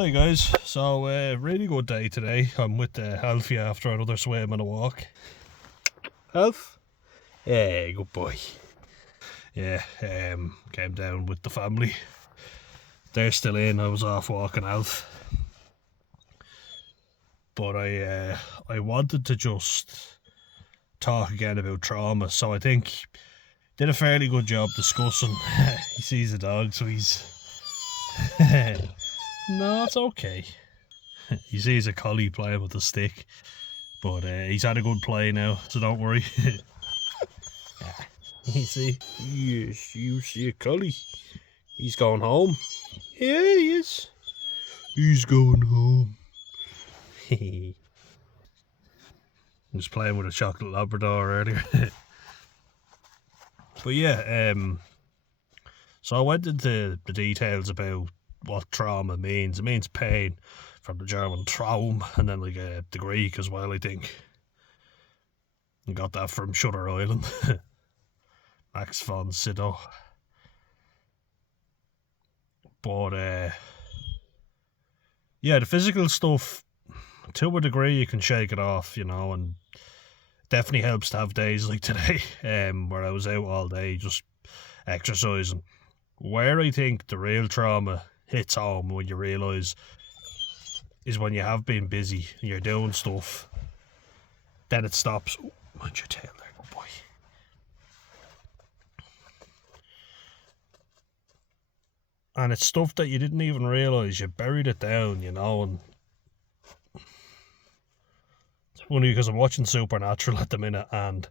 Hi guys, so really good day today. I'm with Alfie after another swim and a walk. Alf? Yeah, good boy. Yeah, came down with the family. They're still in, I was off walking Alf. But I wanted to just talk again about trauma, so I think did a fairly good job discussing. He sees a dog, so he's... No, it's okay. He sees a collie playing with a stick. But he's had a good play now, so don't worry. You see? Yes, you see a collie. He's going home. Yeah, he is. He's going home. He was playing with a chocolate Labrador earlier. But yeah, so I went into the details about what trauma means. It means pain, from the German Traum, and then like the Greek as well, I think. I got that from Shutter Island. Max von Sydow. But yeah, the physical stuff, to a degree you can shake it off, you know, and definitely helps to have days like today, where I was out all day just exercising. Where I think the real trauma hits home when you realise is when you have been busy and you're doing stuff, then it stops. Oh, mind your tail there, good boy. And it's stuff that you didn't even realise, you buried it down, you know, and it's funny because I'm watching Supernatural at the minute, and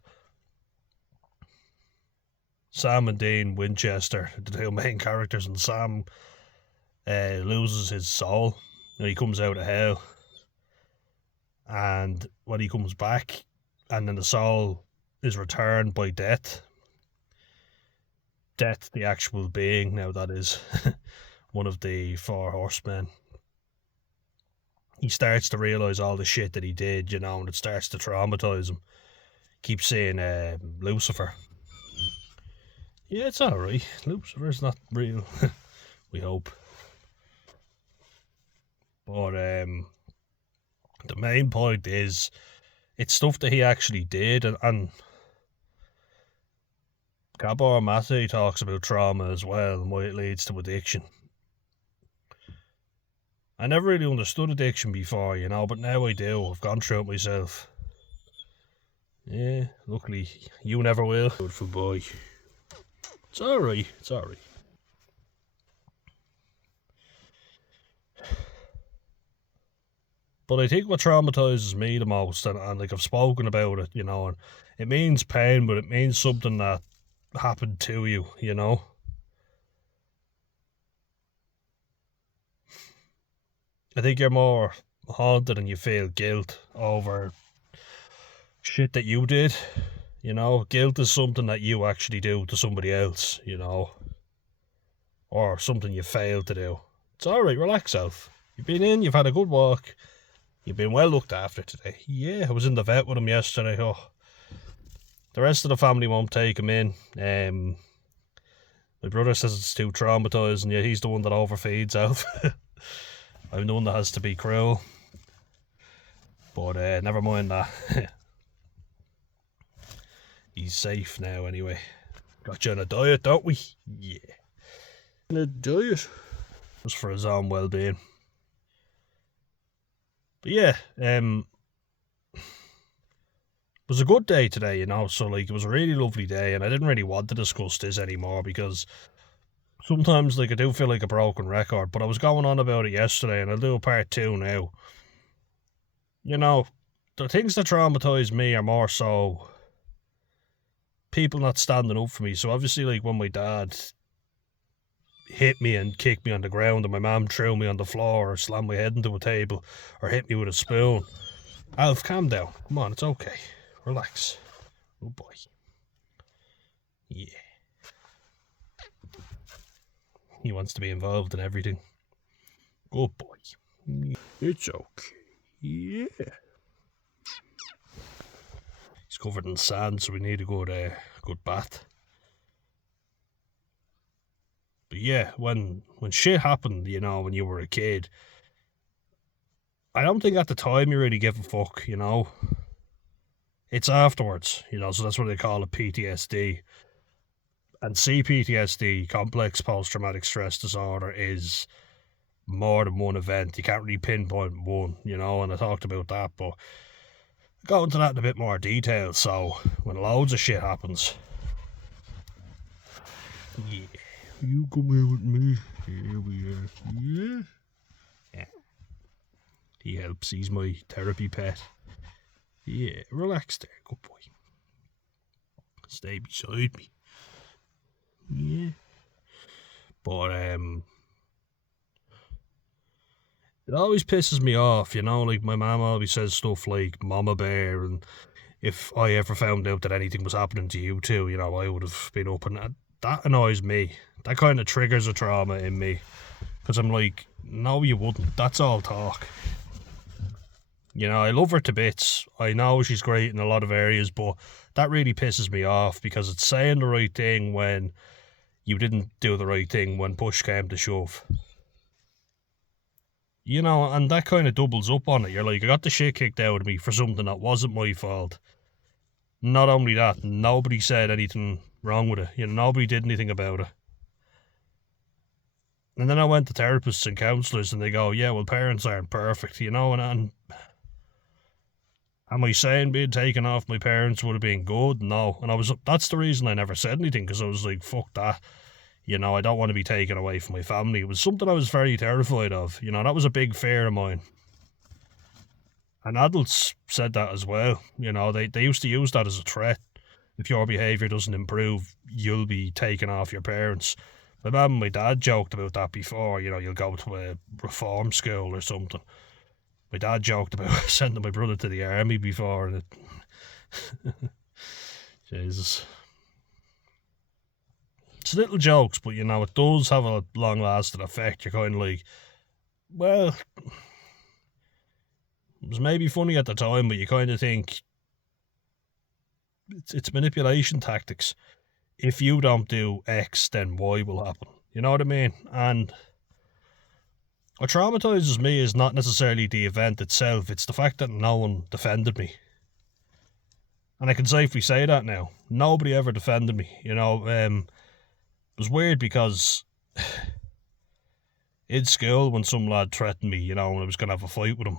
Sam and Dean Winchester, the two main characters, and Sam loses his soul and he comes out of hell, and when he comes back and then the soul is returned by death, the actual being, now that is one of the four horsemen, he starts to realise all the shit that he did, you know, and it starts to traumatise him. Keep saying Lucifer. Yeah, it's alright. Lucifer's not real. We hope. But the main point is it's stuff that he actually did, and Gabor Mate talks about trauma as well and why it leads to addiction. I never really understood addiction before, you know, but now I do. I've gone through it myself. Yeah, luckily you never will. Beautiful boy. It's alright, it's alright. But I think what traumatises me the most, and like I've spoken about it, you know, and it means pain, but it means something that happened to you, you know. I think you're more haunted and you feel guilt over shit that you did, you know. Guilt is something that you actually do to somebody else, you know, or something you failed to do. It's alright, relax, Alf. You've been in, you've had a good walk, you've been well looked after today. Yeah, I was in the vet with him yesterday. Oh, the rest of the family won't take him in. My brother says it's too traumatising, yet he's the one that overfeeds Alf. I'm the one that has to be cruel. But never mind that. He's safe now anyway. Got you on a diet, don't we? Yeah. On a diet. Just for his own well-being. But yeah, it was a good day today, you know, so like it was a really lovely day, and I didn't really want to discuss this anymore because sometimes like I do feel like a broken record, but I was going on about it yesterday and I'll do a part 2 now. You know, the things that traumatise me are more so people not standing up for me. So obviously like when my dad hit me and kicked me on the ground, and my mum threw me on the floor or slammed my head into a table or hit me with a spoon. Alf, calm down. Come on, it's okay. Relax. Oh boy. Yeah. He wants to be involved in everything. Good boy. It's okay. Yeah. He's covered in sand, so we need a good bath. But yeah, when shit happened, you know, when you were a kid, I don't think at the time you really give a fuck, you know. It's afterwards, you know, so that's what they call it, PTSD. And CPTSD, complex post traumatic stress disorder, is more than one event. You can't really pinpoint one, you know, and I talked about that, but go into that in a bit more detail. So, when loads of shit happens, yeah, you come here with me. Here we are. Yeah. Yeah. He helps. He's my therapy pet. Yeah, relax there, good boy. Stay beside me. Yeah. But it always pisses me off, you know, like my mum always says stuff like Mama Bear, and if I ever found out that anything was happening to you too, you know, I would have been up, and that annoys me. That kind of triggers a trauma in me, because I'm like, no, you wouldn't. That's all talk. You know, I love her to bits. I know she's great in a lot of areas, but that really pisses me off because it's saying the right thing when you didn't do the right thing when push came to shove. You know, and that kind of doubles up on it. You're like, I got the shit kicked out of me for something that wasn't my fault. Not only that, nobody said anything wrong with it. You know, nobody did anything about it. And then I went to therapists and counsellors, and they go, yeah, well, parents aren't perfect, you know, and am I saying being taken off my parents would have been good? No. And that's the reason I never said anything, because I was like, fuck that. You know, I don't want to be taken away from my family. It was something I was very terrified of. You know, that was a big fear of mine. And adults said that as well. You know, they used to use that as a threat. If your behaviour doesn't improve, you'll be taken off your parents. My mum and my dad joked about that before. You know, you'll go to a reform school or something. My dad joked about sending my brother to the army before, and it. Jesus. It's little jokes, but you know, it does have a long lasting effect. You're kind of like, well, it was maybe funny at the time, but you kind of think it's manipulation tactics. If you don't do X, then Y will happen. You know what I mean? And what traumatises me is not necessarily the event itself, it's the fact that no one defended me. And I can safely say that now. Nobody ever defended me. You know, it was weird because in school, when some lad threatened me, you know, and I was going to have a fight with him,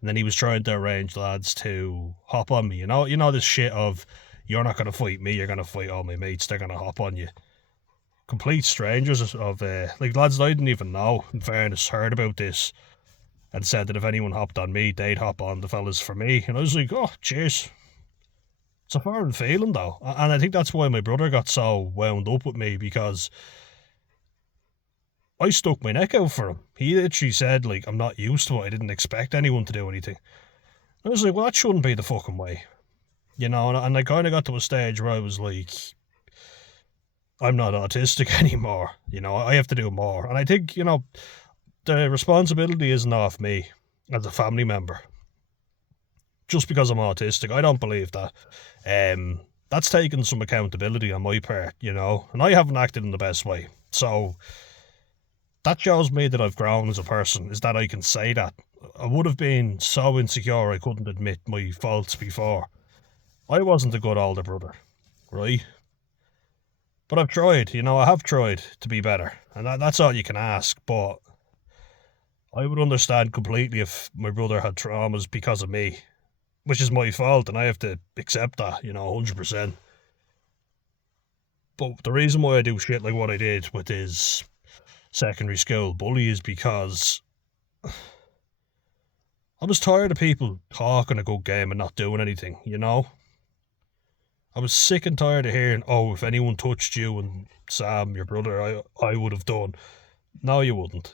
and then he was trying to arrange lads to hop on me. You know this shit of, you're not going to fight me, you're going to fight all my mates, they're going to hop on you. Complete strangers of, like lads that I didn't even know, in fairness, heard about this and said that if anyone hopped on me, they'd hop on the fellas for me. And I was like, oh, cheers. It's a foreign feeling though. And I think that's why my brother got so wound up with me, because I stuck my neck out for him. He literally said, like, I'm not used to it, I didn't expect anyone to do anything. I was like, well, that shouldn't be the fucking way. You know, and I kind of got to a stage where I was like, I'm not autistic anymore. You know, I have to do more. And I think, you know, the responsibility isn't off me as a family member. Just because I'm autistic, I don't believe that. That's taken some accountability on my part, you know, and I haven't acted in the best way. So that shows me that I've grown as a person, is that I can say that. I would have been so insecure I couldn't admit my faults before. I wasn't a good older brother, right? But I've tried, you know, I have tried to be better, and that's all you can ask. But I would understand completely if my brother had traumas because of me, which is my fault, and I have to accept that, you know, 100%. But the reason why I do shit like what I did with his secondary school bully is because I was tired of people talking a good game and not doing anything, you know? I was sick and tired of hearing, oh, if anyone touched you and Sam, your brother, I would have done. No, you wouldn't.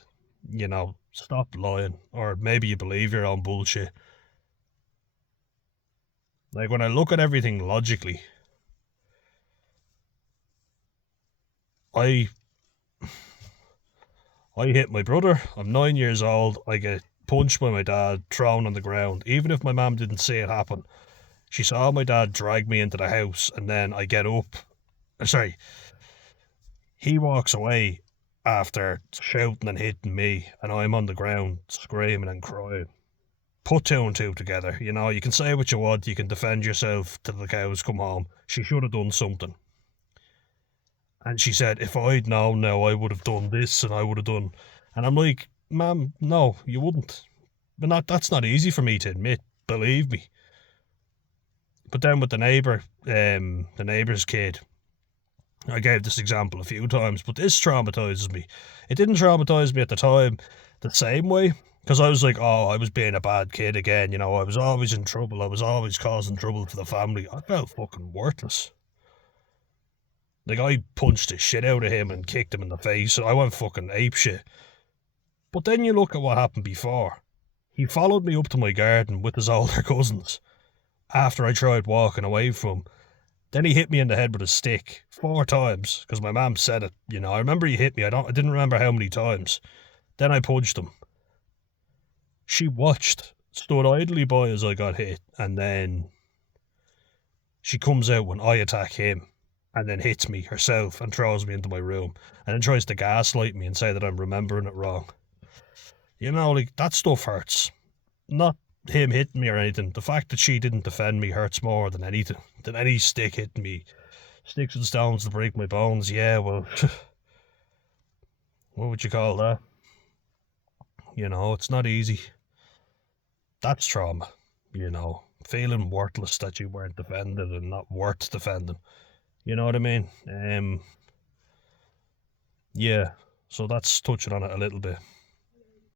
You know, stop lying. Or maybe you believe your own bullshit. Like, when I look at everything logically, I I hit my brother. I'm 9 years old. I get punched by my dad, thrown on the ground. Even if my mum didn't see it happen, she saw my dad drag me into the house, and then I get up. Sorry, he walks away, after shouting and hitting me, and I'm on the ground screaming and crying. Put two and two together. You know, you can say what you want, you can defend yourself till the cows come home. She should have done something. And she said, if I'd known now, I would have done this and I would have done. And I'm like, ma'am, no, you wouldn't. But that's not easy for me to admit, believe me. But then with the neighbour's kid, I gave this example a few times, but this traumatises me. It didn't traumatise me at the time the same way, because I was like, oh, I was being a bad kid again, you know, I was always in trouble, I was always causing trouble for the family. I felt fucking worthless. Like, I punched the shit out of him and kicked him in the face, and I went fucking apeshit. But then you look at what happened before. He followed me up to my garden with his older cousins after I tried walking away from him. Then he hit me in the head with a stick 4 times because my mum said it. You know, I remember he hit me. I didn't remember how many times. Then I punched him. She watched, stood idly by as I got hit, and then she comes out when I attack him, and then hits me herself and throws me into my room, and then tries to gaslight me and say that I'm remembering it wrong. You know, like, that stuff hurts. Not him hitting me or anything. The fact that she didn't defend me hurts more than anything. Than any stick hitting me. Sticks and stones to break my bones. Yeah, well, what would you call that? You know, it's not easy. That's trauma. You know, feeling worthless that you weren't defended and not worth defending. You know what I mean? Yeah. So that's touching on it a little bit.